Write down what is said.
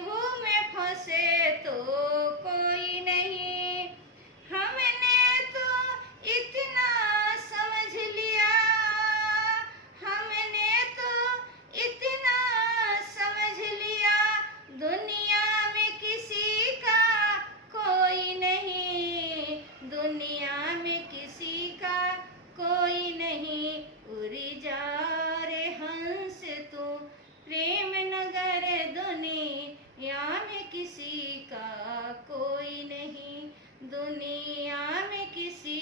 गेहूं में फंसे तो कोई नहीं। हमने तो इतना समझ लिया, हमने तो इतना समझ लिया, दुनिया में किसी का कोई नहीं, दुनिया में किसी का कोई नहीं। उड़ी जा रे हंस तू प्रेम नगर, दुनिया में किसी का कोई नहीं, दुनिया में किसी